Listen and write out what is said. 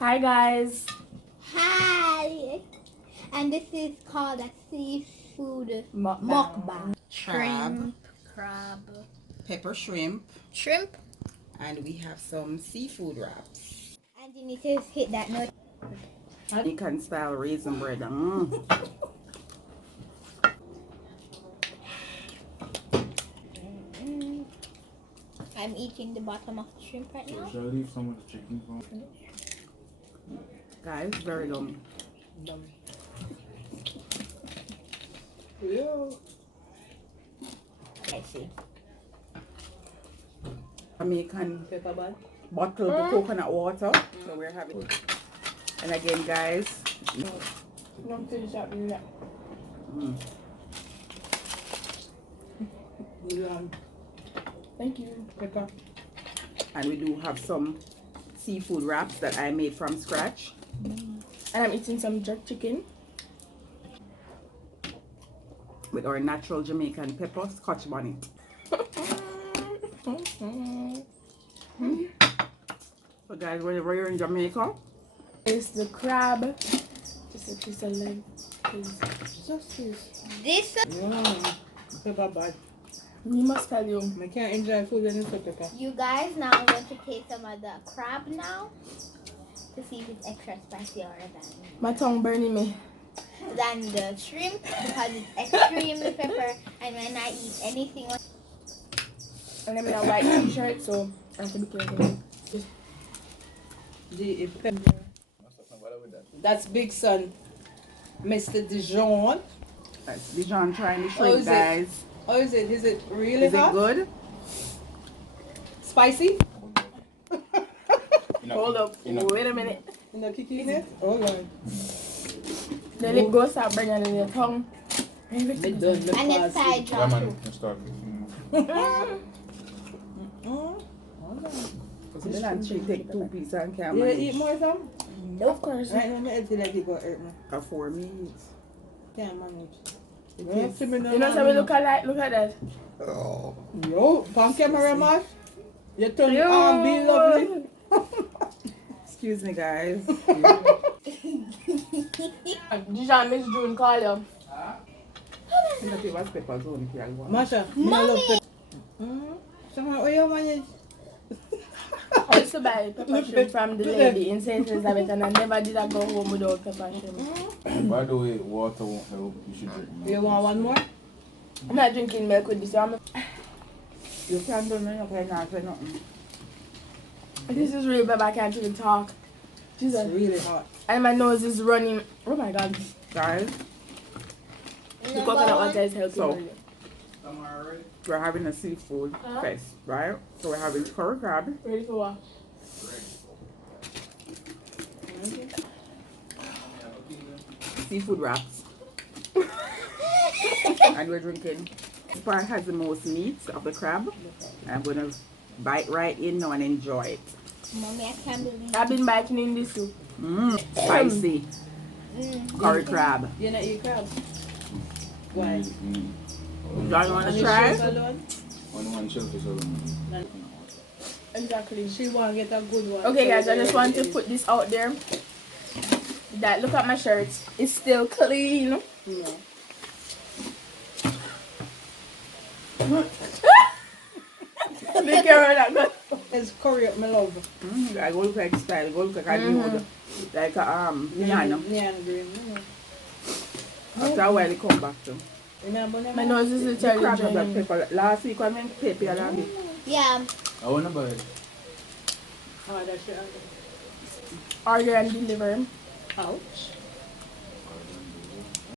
Hi guys. Hi. And this is called a seafood mukbang. Crab, Crab. pepper shrimp, Shrimp. and we have some seafood wraps. And you need to hit that note. Jamaican style raisin bread. I'm eating the bottom of the shrimp right now. Should I leave some of the chicken for? Guys, very yummy. I see. Jamaican bottled coconut water. So we're having. And again, guys. Thank you. And we do have some seafood wraps that I made from scratch. And I'm eating some jerk chicken. With our natural Jamaican pepper, scotch bonnet. So guys, whenever you're in Jamaica, It's the crab. Just a piece of leg, please. Just this. This Pepper bad. We must tell you. I can't enjoy food when it's so pepper. you guys, now I'm going to taste some of the crab now to see if it's extra spicy or My tongue burning me. than the shrimp because it's extremely pepper, and when I eat anything And I'm in a white t-shirt, so I have to be careful. That's Big Son, Mr. Dijon. that's Dijon trying the How shrimp, is it? guys. How is it? Is it really Is it hot? good? Spicy? Hold up. Wait a minute. You know, Kiki in it? Hold on. The lip goes start burning in your tongue. Me done. and it's side Yeah, jaw man. too. Let's start. Hold on. So then I take 2 pieces and can't You manage. eat more some? Of course. Right now, my head feel like it got hurt me. For 4 minutes. Can't manage. It You is. You know something look alike? Look at that. Yo, pan camera, man. You turn Yo. be lovely. Excuse me, guys. Dijon, Miss June call you. Masha, me I love pepper. Somehow, where you manage? I used to buy pepper shrimp from the lady in St. Elizabeth, and I never did I go home without pepper shrimp. By the way, water won't help. You should drink more. You want one more? I'm not drinking milk with this. You can't do nothing. Nothing. This is really bad. I can't even talk. It's Jesus. really hot. And my nose is running. Oh my god. Guys, The coconut water is helping. So- really. we're having a seafood fest, right? So we're having curry crab, Ready for what? seafood wraps, and we're drinking. This part has the most meat of the crab. I'm gonna bite right in now and enjoy it. Mommy, I can't believe I've been biting in this soup. Spicy curry crab. You not eat crab? Why? Y'all wanna try? Alone? Only one shellfish alone. Exactly. She want to get a good one. Okay guys, I just want to put this out there. That look at my shirt. It's still clean. Yeah. Be careful that. It's curry up my love. I go look like style. Go look like a nude. Like a nyan. Nyan green. After a while, it come back to. Remember My nose is The literally crab has draining. that pepper. Last week I went pepper a little bit. yeah. I want to buy it. Oh, that's your Order and deliver. ouch.